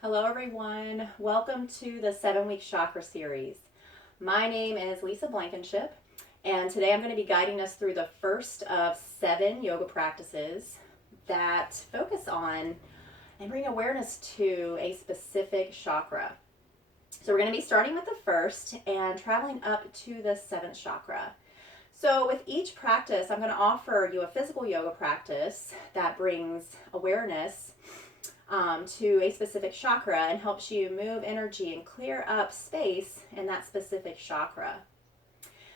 Hello everyone, welcome to the 7-week chakra series. My name is Lisa Blankenship, and today I'm going to be guiding us through the first of 7 yoga practices that focus on and bring awareness to a specific chakra. So we're going to be starting with the first and traveling up to the 7th chakra. So with each practice, I'm going to offer you a physical yoga practice that brings awareness to a specific chakra and helps you move energy and clear up space in that specific chakra.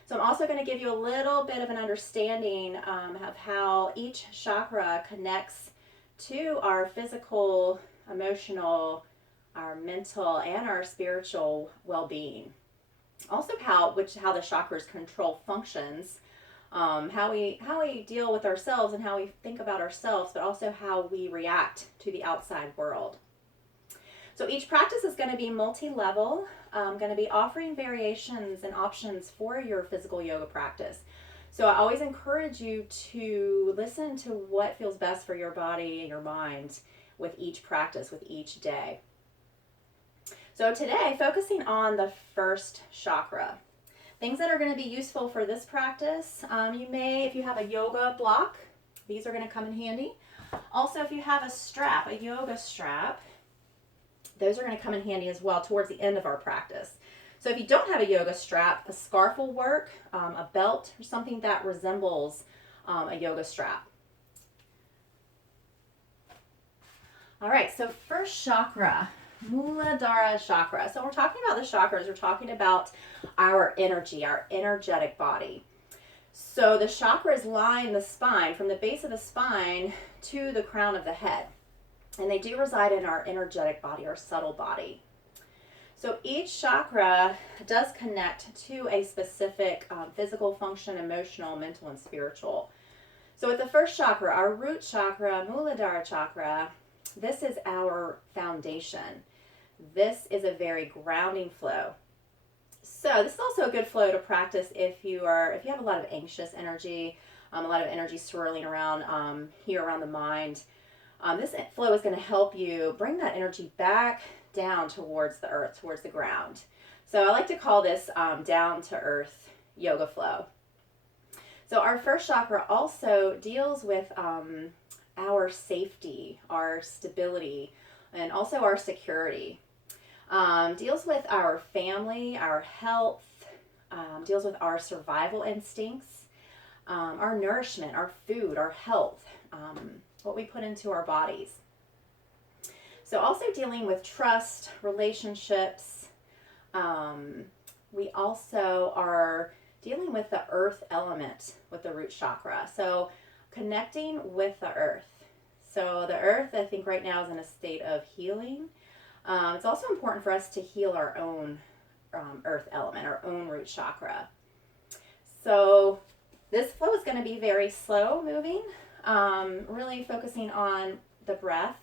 So I'm also going to give you a little bit of an understanding of how each chakra connects to our physical, emotional, our mental, and our spiritual well-being. Also how the chakras control functions, how we deal with ourselves and how we think about ourselves, but also how we react to the outside world. So each practice is going to be multi-level. I'm going to be offering variations and options for your physical yoga practice. So I always encourage you to listen to what feels best for your body and your mind with each practice, with each day. So today, focusing on the first chakra. Things that are going to be useful for this practice, you may, if you have a yoga block, these are going to come in handy. Also, if you have a strap, a yoga strap, those are going to come in handy as well towards the end of our practice. So if you don't have a yoga strap, a scarf will work, a belt, or something that resembles a yoga strap. All right, so first chakra. Muladhara chakra. So we're talking about the chakras, we're talking about our energy, our energetic body. So the chakras line the spine, from the base of the spine to the crown of the head. And they do reside in our energetic body, our subtle body. So each chakra does connect to a specific physical function, emotional, mental, and spiritual. So with the first chakra, our root chakra, Muladhara chakra, this is our foundation. This is a very grounding flow. So this is also a good flow to practice if you have a lot of anxious energy, a lot of energy swirling around here around the mind. This flow is going to help you bring that energy back down towards the earth, towards the ground. So I like to call this down to earth yoga flow. So our first chakra also deals with our safety, our stability, and also our security. Deals with our family, our health, deals with our survival instincts, our nourishment, our food, our health, what we put into our bodies. So also dealing with trust, relationships. We also are dealing with the earth element with the root chakra. So connecting with the earth. So the earth, I think right now is in a state of healing. It's also important for us to heal our own earth element, our own root chakra. So this flow is going to be very slow moving, really focusing on the breath.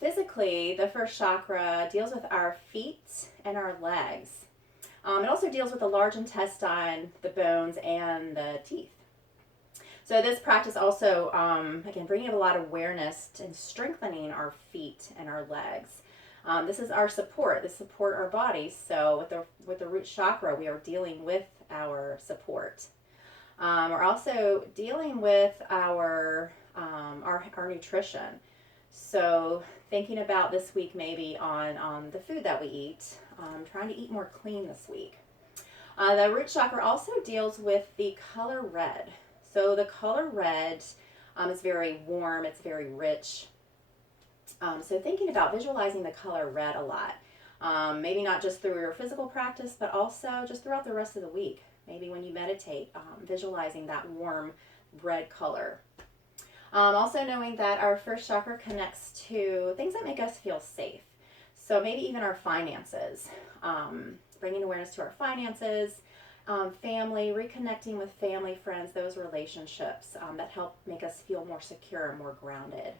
Physically, the first chakra deals with our feet and our legs. It also deals with the large intestine, the bones, and the teeth. So this practice also, again, bringing a lot of awareness and strengthening our feet and our legs. This is our support. This support our bodies. So with the root chakra, we are dealing with our support. We're also dealing with our nutrition. So thinking about this week maybe on the food that we eat, trying to eat more clean this week. The root chakra also deals with the color red. So the color red is very warm, it's very rich. So thinking about visualizing the color red a lot. Maybe not just through your physical practice, but also just throughout the rest of the week. Maybe when you meditate, visualizing that warm red color. Also knowing that our first chakra connects to things that make us feel safe. So maybe even our finances. Bringing awareness to our finances. Family, reconnecting with family, friends, those relationships that help make us feel more secure and more grounded.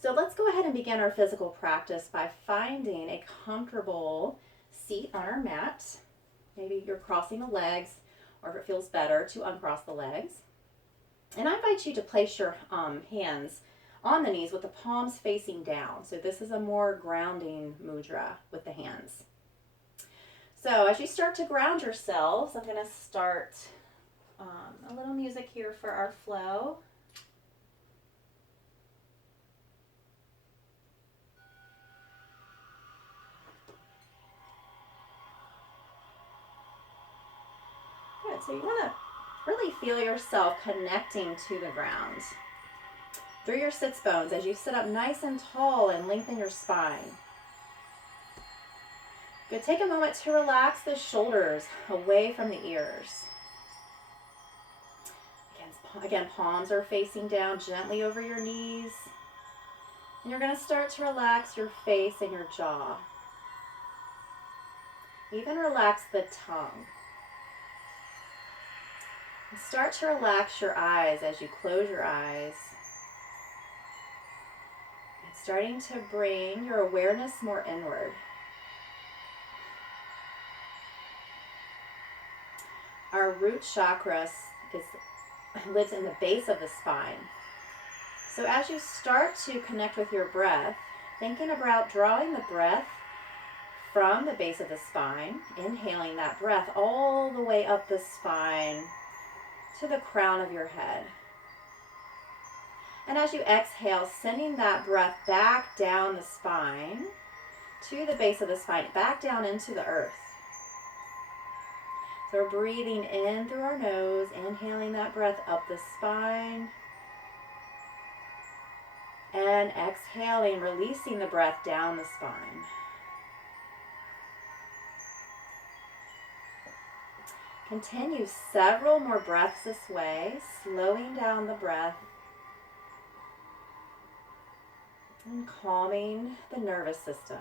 So let's go ahead and begin our physical practice by finding a comfortable seat on our mat. Maybe you're crossing the legs, or if it feels better, to uncross the legs. And I invite you to place your hands on the knees with the palms facing down. So this is a more grounding mudra with the hands. So as you start to ground yourselves, I'm going to start a little music here for our flow. Good. So you want to really feel yourself connecting to the ground through your sits bones as you sit up nice and tall and lengthen your spine. Good. Take a moment to relax the shoulders away from the ears. Again, palms are facing down gently over your knees. And you're going to start to relax your face and your jaw. Even relax the tongue. And start to relax your eyes as you close your eyes. And starting to bring your awareness more inward. Our root chakra lives in the base of the spine. So as you start to connect with your breath, thinking about drawing the breath from the base of the spine, inhaling that breath all the way up the spine to the crown of your head. And as you exhale, sending that breath back down the spine to the base of the spine, back down into the earth. So we're breathing in through our nose, inhaling that breath up the spine, and exhaling, releasing the breath down the spine. Continue several more breaths this way, slowing down the breath and calming the nervous system.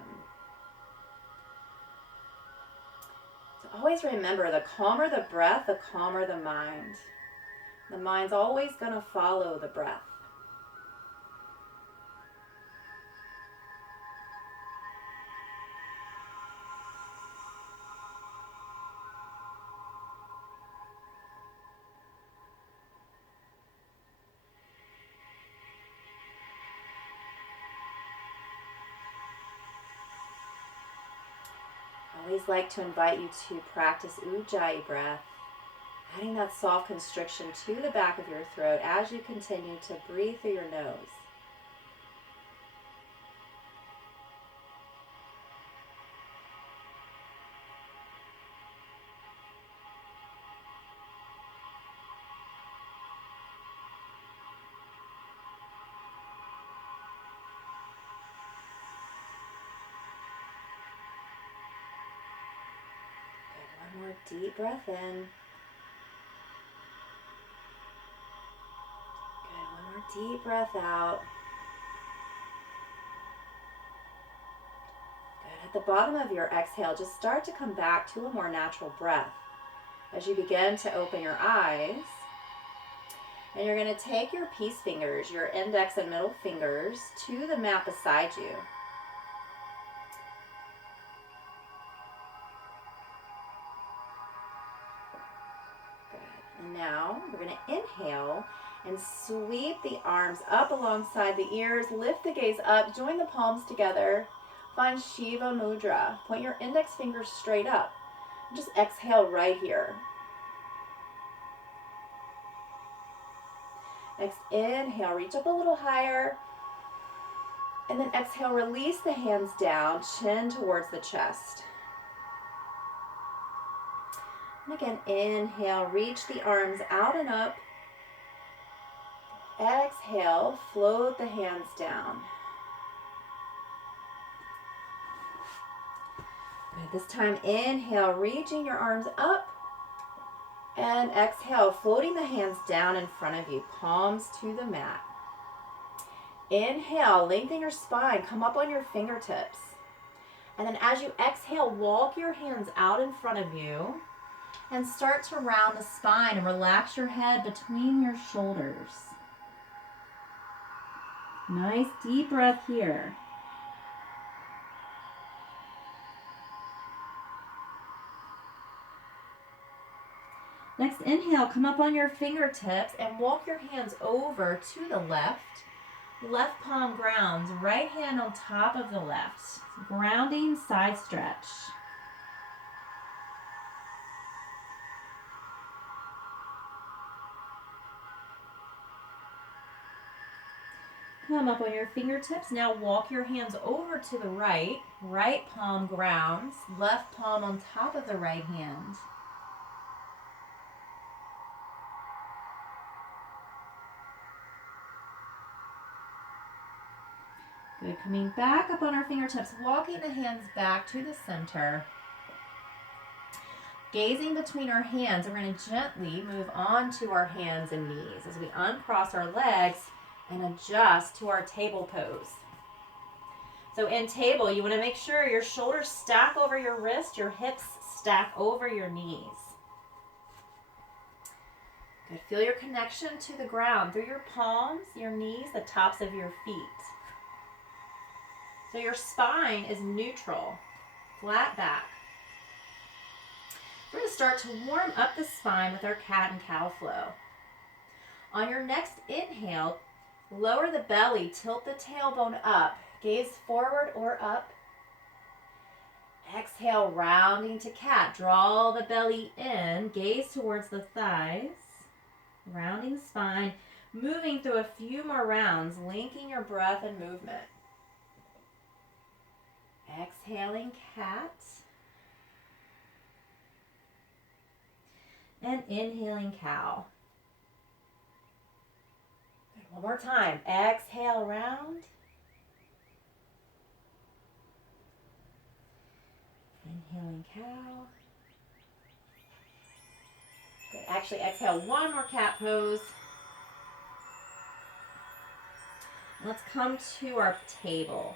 So always remember, the calmer the breath, the calmer the mind. The mind's always going to follow the breath. I always like to invite you to practice Ujjayi breath, adding that soft constriction to the back of your throat as you continue to breathe through your nose. Good. One more deep breath in. Deep breath out. Good. At the bottom of your exhale, just start to come back to a more natural breath as you begin to open your eyes. And you're going to take your peace fingers, your index and middle fingers, to the mat beside you. Good. And now we're going to inhale and sweep the arms up alongside the ears. Lift the gaze up. Join the palms together. Find Shiva Mudra. Point your index fingers straight up. Just exhale right here. Next, inhale. Reach up a little higher. And then exhale. Release the hands down. Chin towards the chest. And again, inhale. Reach the arms out and up. Exhale, float the hands down. Good. This time, inhale, reaching your arms up. And exhale, floating the hands down in front of you, palms to the mat. Inhale, lengthen your spine, come up on your fingertips. And then as you exhale, walk your hands out in front of you and start to round the spine and relax your head between your shoulders. Nice deep breath here. Next, inhale, come up on your fingertips and walk your hands over to the left. Left palm grounds, right hand on top of the left. Grounding side stretch. Come up on your fingertips. Now walk your hands over to the right. Right palm grounds, left palm on top of the right hand. Good. Coming back up on our fingertips, walking the hands back to the center. Gazing between our hands, we're going to gently move on to our hands and knees as we uncross our legs and adjust to our table pose. So in table, you want to make sure your shoulders stack over your wrist, your hips stack over your knees. Good. Feel your connection to the ground through your palms, your knees, the tops of your feet. So your spine is neutral, flat back. We're going to start to warm up the spine with our cat and cow flow. On your next inhale, lower the belly, tilt the tailbone up, gaze forward or up. Exhale, rounding to cat. Draw the belly in, gaze towards the thighs, rounding spine, moving through a few more rounds, linking your breath and movement. Exhaling, cat. And inhaling, cow. Good. One more time. Exhale, round. Inhaling, cow. Good. Actually, exhale, one more cat pose. Let's come to our table.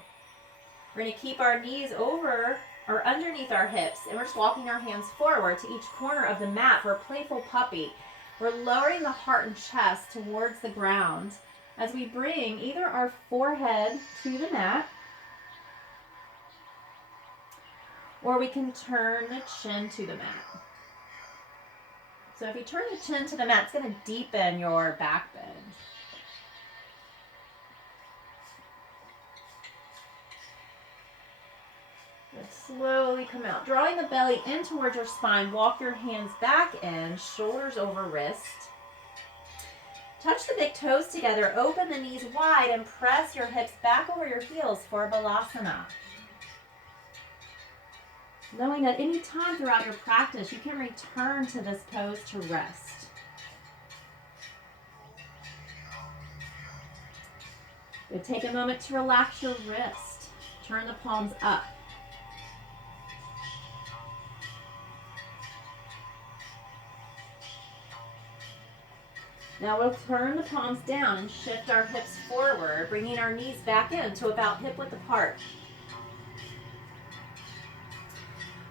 We're going to keep our knees over or underneath our hips, and we're just walking our hands forward to each corner of the mat for a playful puppy. We're lowering the heart and chest towards the ground as we bring either our forehead to the mat, or we can turn the chin to the mat. So if you turn the chin to the mat, it's going to deepen your back bend. Slowly come out. Drawing the belly in towards your spine. Walk your hands back in, shoulders over wrist. Touch the big toes together. Open the knees wide and press your hips back over your heels for Balasana. Knowing that any time throughout your practice, you can return to this pose to rest. Good. Take a moment to relax your wrist. Turn the palms up. Now we'll turn the palms down and shift our hips forward, bringing our knees back in to about hip width apart.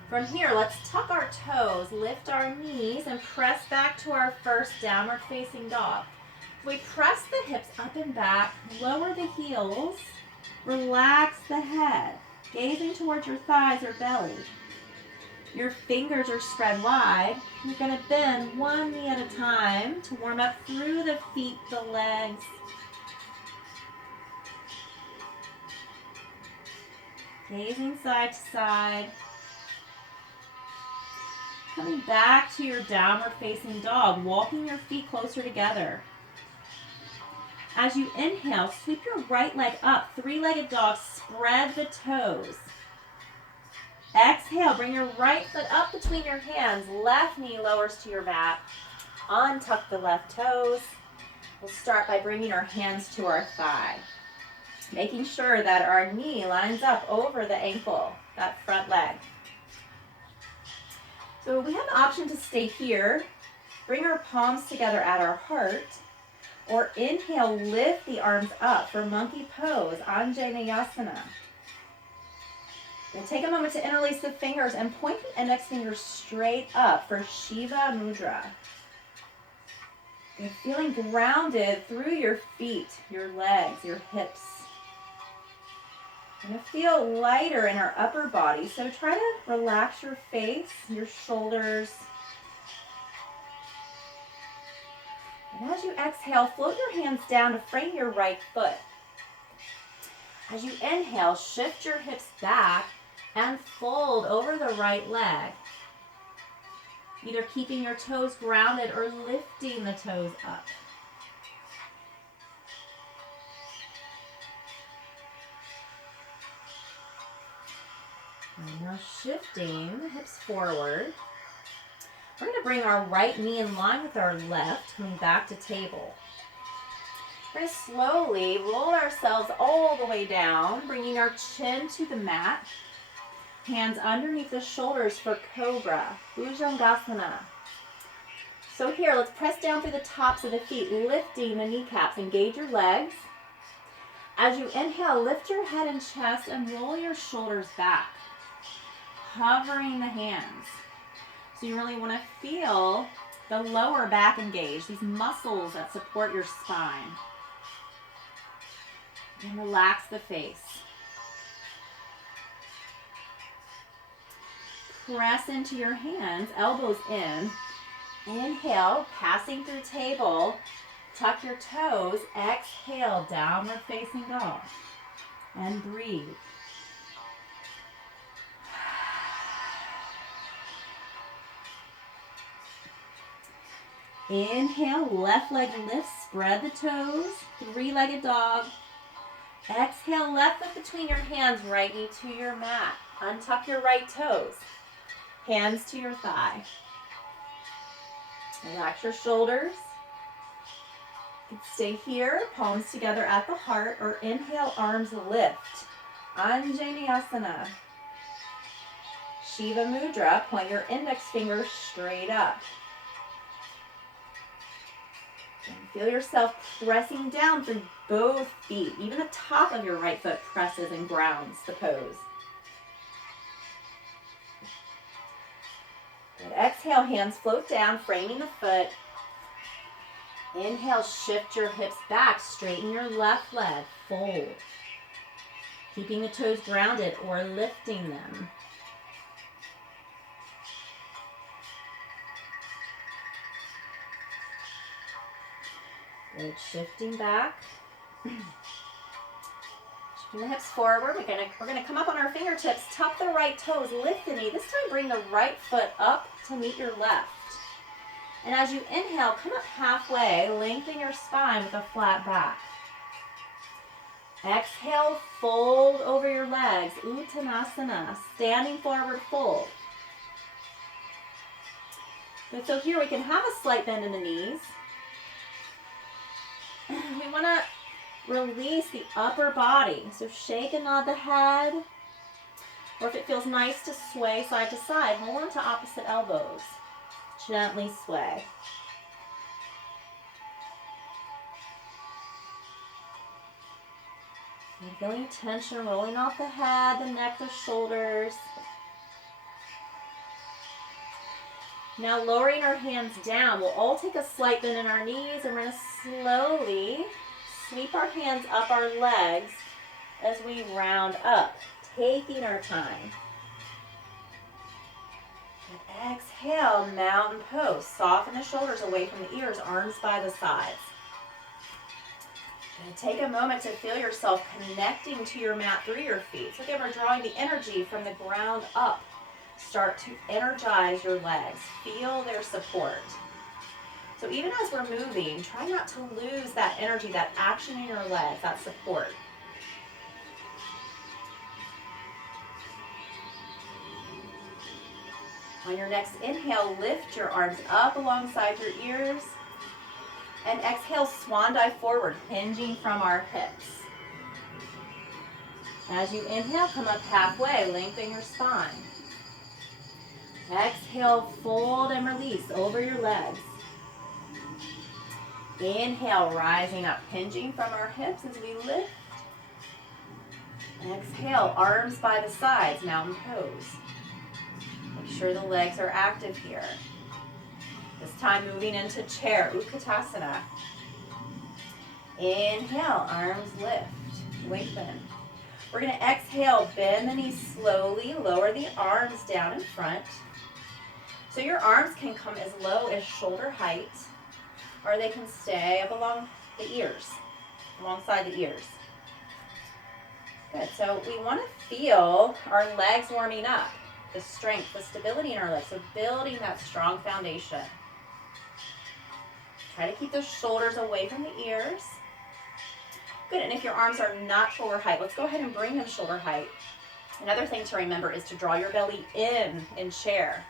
From here, let's tuck our toes, lift our knees, and press back to our first downward facing dog. We press the hips up and back, lower the heels, relax the head, gazing towards your thighs or belly. Your fingers are spread wide. You're going to bend one knee at a time to warm up through the feet, the legs. Gazing side to side. Coming back to your downward facing dog, walking your feet closer together. As you inhale, sweep your right leg up, three-legged dog, spread the toes. Exhale, bring your right foot up between your hands, left knee lowers to your mat. Untuck the left toes. We'll start by bringing our hands to our thigh, making sure that our knee lines up over the ankle, that front leg. So we have the option to stay here, bring our palms together at our heart, or inhale, lift the arms up for monkey pose, Anjaneyasana. Now take a moment to interlace the fingers and point the index finger straight up for Shiva Mudra. You're feeling grounded through your feet, your legs, your hips. You're going to feel lighter in our upper body, so try to relax your face, your shoulders. And as you exhale, float your hands down to frame your right foot. As you inhale, shift your hips back and fold over the right leg. Either keeping your toes grounded or lifting the toes up. And now shifting the hips forward. We're going to bring our right knee in line with our left, coming back to table. We're going to slowly roll ourselves all the way down, bringing our chin to the mat. Hands underneath the shoulders for Cobra, Bhujangasana. So here, let's press down through the tops of the feet, lifting the kneecaps. Engage your legs. As you inhale, lift your head and chest and roll your shoulders back, hovering the hands. So you really want to feel the lower back engaged, these muscles that support your spine. And relax the face. Press into your hands, elbows in. Inhale, passing through table. Tuck your toes. Exhale, downward facing dog. And breathe. Inhale, left leg lifts, spread the toes. Three-legged dog. Exhale, left foot between your hands, right knee to your mat. Untuck your right toes. Hands to your thigh. Relax your shoulders. You can stay here, palms together at the heart, or inhale, arms lift. Anjaneyasana. Shiva Mudra, point your index finger straight up. And feel yourself pressing down through both feet. Even the top of your right foot presses and grounds the pose. Good. Exhale, hands float down, framing the foot. Inhale, shift your hips back, straighten your left leg, fold. Keeping the toes grounded or lifting them. Good, shifting back. Shifting the hips forward. We're gonna come up on our fingertips, tuck the right toes, lift the knee. This time bring the right foot up to meet your left. And as you inhale, come up halfway, lengthen your spine with a flat back. Exhale, fold over your legs, Uttanasana, standing forward fold. Good, so here we can have a slight bend in the knees. We want to release the upper body. So shake and nod the head. Or if it feels nice to sway side to side, hold on to opposite elbows. Gently sway. And feeling tension rolling off the head, the neck, the shoulders. Now lowering our hands down, we'll all take a slight bend in our knees and we're going to slowly sweep our hands up our legs as we round up, taking our time. And exhale, mountain pose. Soften the shoulders away from the ears, arms by the sides. And take a moment to feel yourself connecting to your mat through your feet. So again, we're drawing the energy from the ground up. Start to energize your legs. Feel their support. So even as we're moving, try not to lose that energy, that action in your legs, that support. On your next inhale, lift your arms up alongside your ears. And exhale, swan dive forward, hinging from our hips. As you inhale, come up halfway, lengthen your spine. Exhale, fold and release over your legs. Inhale, rising up, hinging from our hips as we lift. Exhale, arms by the sides, mountain pose. Make sure the legs are active here. This time moving into chair, Utkatasana. Inhale, arms lift, lengthen. We're going to exhale, bend the knees slowly, lower the arms down in front. So your arms can come as low as shoulder height, or they can stay up along the ears, alongside the ears. Good. So we want to feel our legs warming up, the strength, the stability in our legs. So building that strong foundation. Try to keep the shoulders away from the ears. Good. And if your arms are not shoulder height, let's go ahead and bring them shoulder height. Another thing to remember is to draw your belly in chair.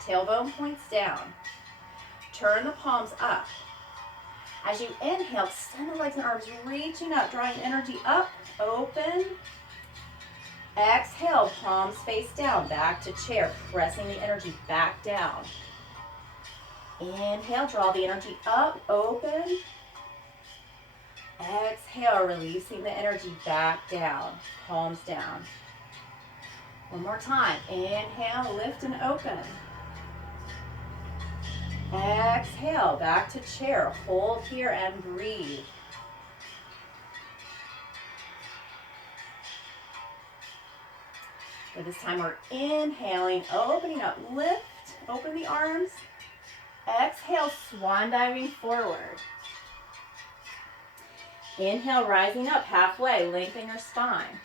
Tailbone points down. Turn the palms up. As you inhale, extend the legs and arms, reaching up, drawing energy up, open. Exhale, palms face down, back to chair, pressing the energy back down. Inhale, draw the energy up, open. Exhale, releasing the energy back down, palms down. One more time. Inhale, lift and open. Exhale, back to chair. Hold here and breathe. So this time we're inhaling, opening up, lift, open the arms. Exhale, swan diving forward. Inhale, rising up halfway, lengthen your spine.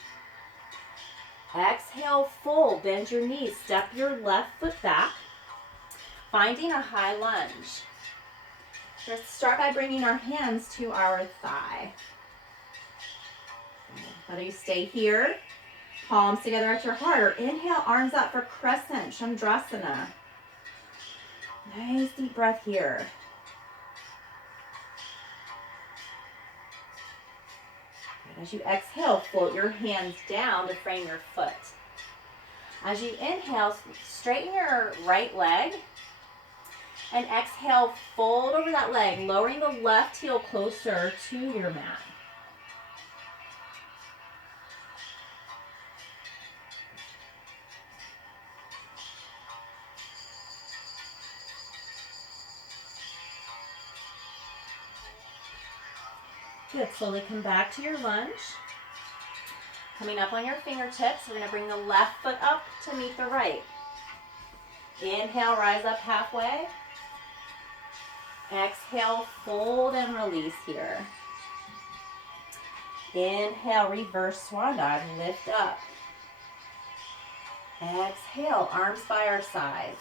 Exhale, fold, bend your knees, step your left foot back, finding a high lunge. Let's start by bringing our hands to our thigh. Whether you stay here, palms together at your heart, or inhale, arms up for crescent, Chandrasana. Nice deep breath here. As you exhale, float your hands down to frame your foot. As you inhale, straighten your right leg. And exhale, fold over that leg, lowering the left heel closer to your mat. Good. Slowly come back to your lunge. Coming up on your fingertips, we're going to bring the left foot up to meet the right. Inhale, rise up halfway. Exhale, fold and release here. Inhale, reverse swan dive, lift up. Exhale, arms by our sides.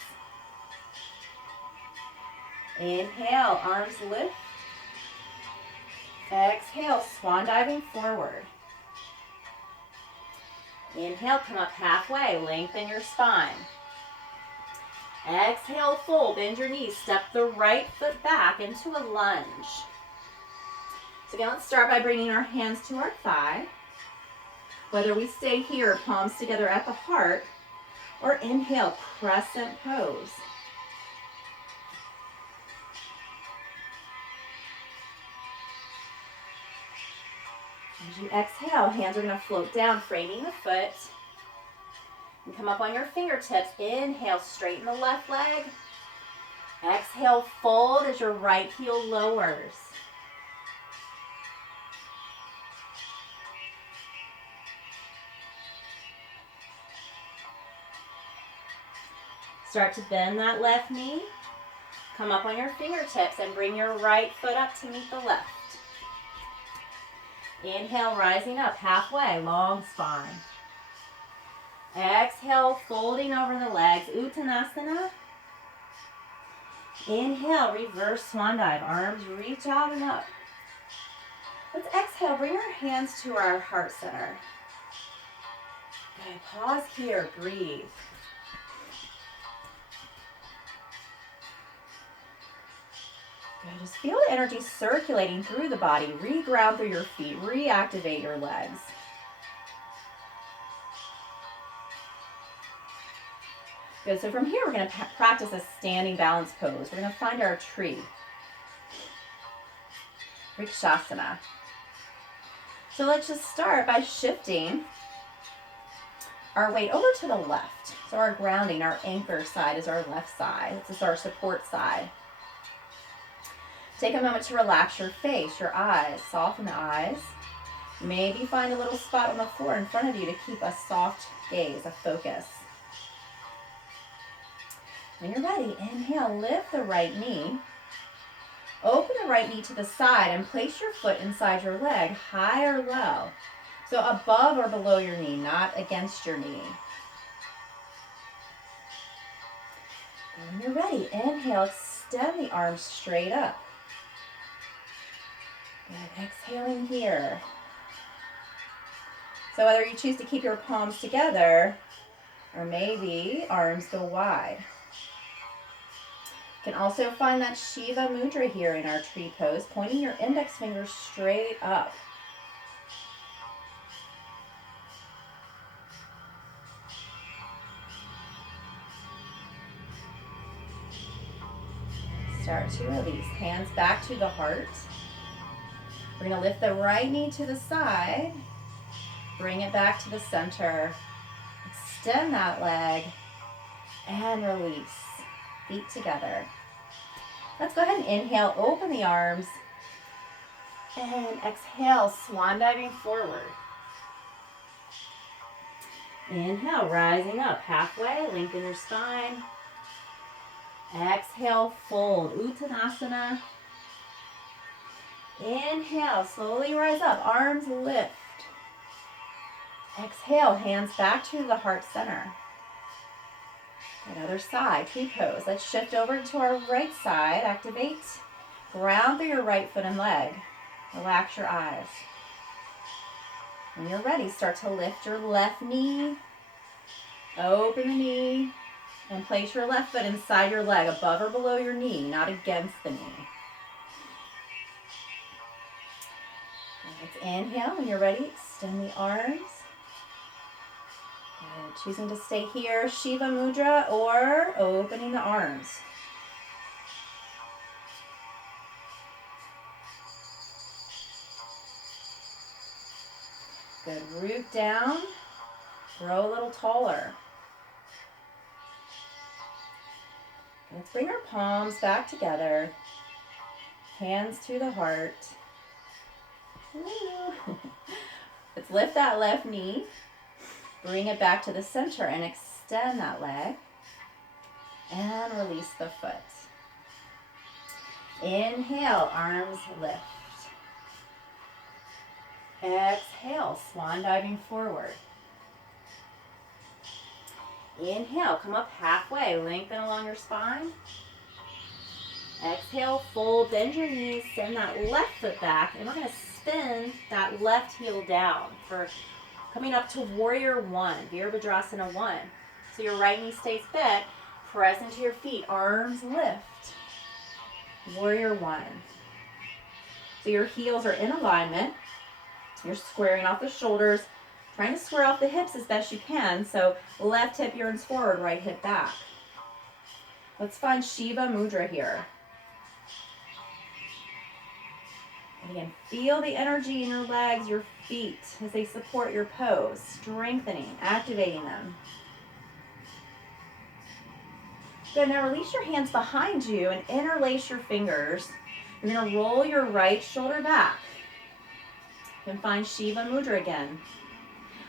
Inhale, arms lift. Exhale, swan diving forward. Inhale, come up halfway, lengthen your spine. Exhale, fold, bend your knees, step the right foot back into a lunge. So again, let's start by bringing our hands to our thigh. Whether we stay here, palms together at the heart, or inhale, crescent pose. As you exhale, hands are going to float down, framing the foot. And come up on your fingertips. Inhale, straighten the left leg. Exhale, fold as your right heel lowers. Start to bend that left knee. Come up on your fingertips and bring your right foot up to meet the left. Inhale, rising up halfway, long spine. Exhale, folding over the legs, Uttanasana. Inhale, reverse swan dive, arms reach out and up. Let's exhale, bring our hands to our heart center. Okay, pause here, breathe. Good. Just feel the energy circulating through the body. Reground through your feet. Reactivate your legs. Good. So from here, we're going to practice a standing balance pose. We're going to find our tree. Vrikshasana. So let's just start by shifting our weight over to the left. So our grounding, our anchor side is our left side. This is our support side. Take a moment to relax your face, your eyes. Soften the eyes. Maybe find a little spot on the floor in front of you to keep a soft gaze, a focus. When you're ready, inhale, lift the right knee. Open the right knee to the side and place your foot inside your leg, high or low. So above or below your knee, not against your knee. When you're ready, inhale, extend the arms straight up. Good, exhaling here. So whether you choose to keep your palms together or maybe arms go wide. You can also find that Shiva Mudra here in our tree pose, pointing your index finger straight up. Start to release. Hands back to the heart. We're going to lift the right knee to the side. Bring it back to the center. Extend that leg. And release. Feet together. Let's go ahead and inhale. Open the arms. And exhale. Swan diving forward. Inhale. Rising up halfway. Lengthen your spine. Exhale, fold, Uttanasana. Inhale, slowly rise up, arms lift. Exhale, hands back to the heart center. Good, other side, tree pose. Let's shift over to our right side, activate. Ground through your right foot and leg. Relax your eyes. When you're ready, start to lift your left knee. Open the knee. And place your left foot inside your leg, above or below your knee, not against the knee. Let's inhale. When you're ready, extend the arms. Good. Choosing to stay here, Shiva Mudra, or opening the arms. Good. Root down. Grow a little taller. Let's bring our palms back together. Hands to the heart. Let's lift that left knee. Bring it back to the center and extend that leg. And release the foot. Inhale, arms lift. Exhale, swan diving forward. Inhale, come up halfway, lengthen along your spine. Exhale, fold, bend your knees, send that left foot back, and we're going to spin that left heel down for coming up to Warrior One, Virabhadrasana 1. So your right knee stays bent, press into your feet, arms lift. Warrior One. So your heels are in alignment. You're squaring off the shoulders, trying to square off the hips as best you can. So left hip yearns forward, right hip back. Let's find Shiva Mudra here. And again, feel the energy in your legs, your feet as they support your pose, strengthening, activating them. Good, now release your hands behind you and interlace your fingers. You're going to roll your right shoulder back. You can find Shiva Mudra again.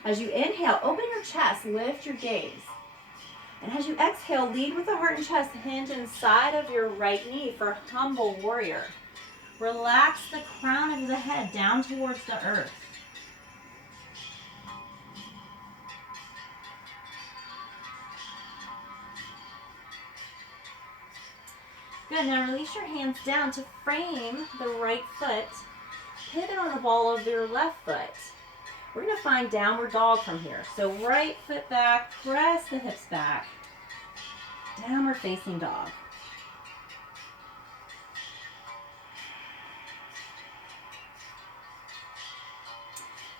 As you inhale, open your chest, lift your gaze. And as you exhale, lead with the heart and chest, hinge inside of your right knee for humble warrior. Relax the crown of the head down towards the earth. Good, now release your hands down to frame the right foot. Pivot on the ball of your left foot. We're going to find downward dog from here. So right foot back, press the hips back. Downward facing dog.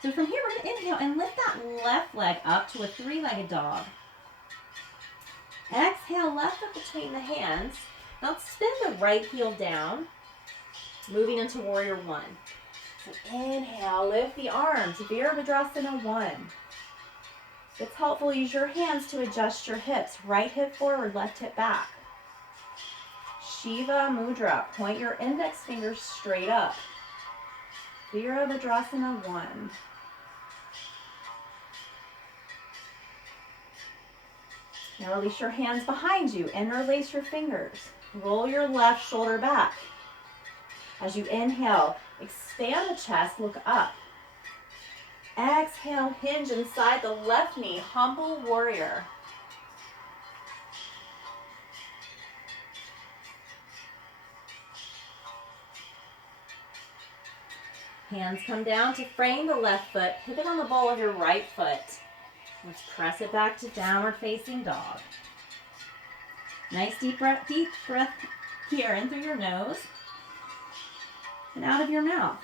So from here, we're going to inhale and lift that left leg up to a three-legged dog. Exhale, left foot between the hands. Now spin the right heel down, moving into Warrior One. So inhale, lift the arms, Virabhadrasana 1. If it's helpful, use your hands to adjust your hips. Right hip forward, left hip back. Shiva Mudra, point your index fingers straight up. Virabhadrasana 1. Now release your hands behind you, interlace your fingers. Roll your left shoulder back. As you inhale, expand the chest, look up. Exhale, hinge inside the left knee, humble warrior. Hands come down to frame the left foot, pivot on the ball of your right foot. Let's press it back to downward facing dog. Nice deep breath here, in through your nose and out of your mouth.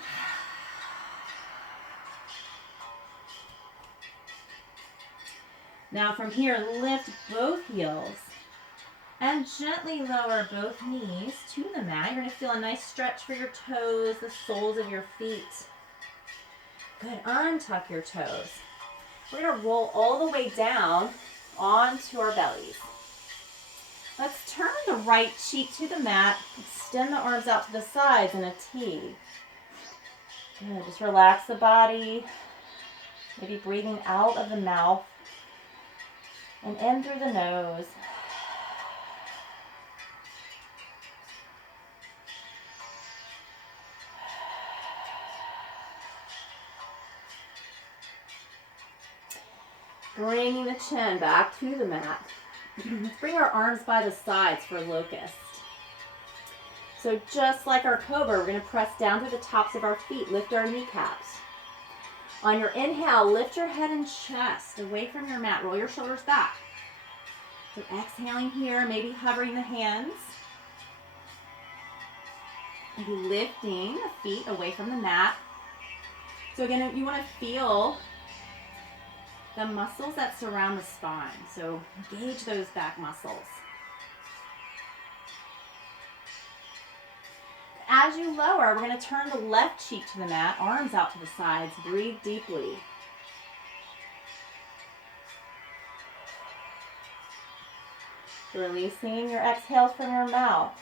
Now from here, lift both heels and gently lower both knees to the mat. You're going to feel a nice stretch for your toes, the soles of your feet. Good, untuck your toes. We're going to roll all the way down onto our bellies. Let's turn the right cheek to the mat. Extend the arms out to the sides in a T. Good, just relax the body. Maybe breathing out of the mouth and in through the nose. Bringing the chin back to the mat. Let's bring our arms by the sides for locust. So just like our cobra, we're going to press down to the tops of our feet, lift our kneecaps. On your inhale, lift your head and chest away from your mat. Roll your shoulders back. So exhaling here, maybe hovering the hands. Maybe lifting the feet away from the mat. So again, you want to feel the muscles that surround the spine. So engage those back muscles. As you lower, we're going to turn the left cheek to the mat, arms out to the sides. Breathe deeply. Releasing your exhales from your mouth.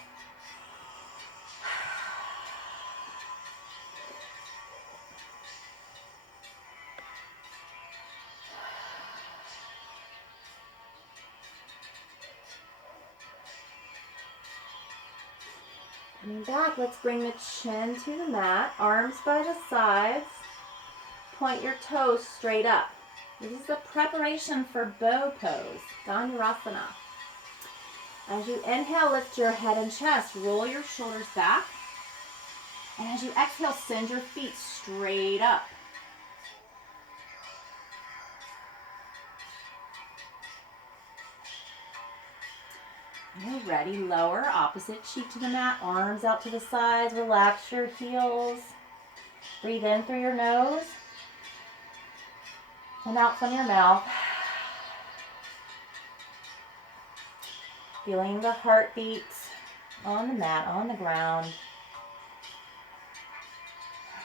Coming back, let's bring the chin to the mat, arms by the sides. Point your toes straight up. This is the preparation for bow pose, Dhanurasana. As you inhale, lift your head and chest, roll your shoulders back. And as you exhale, send your feet straight up. You're ready. Lower, opposite cheek to the mat, arms out to the sides. Relax your heels. Breathe in through your nose and out from your mouth. Feeling the heartbeat on the mat, on the ground.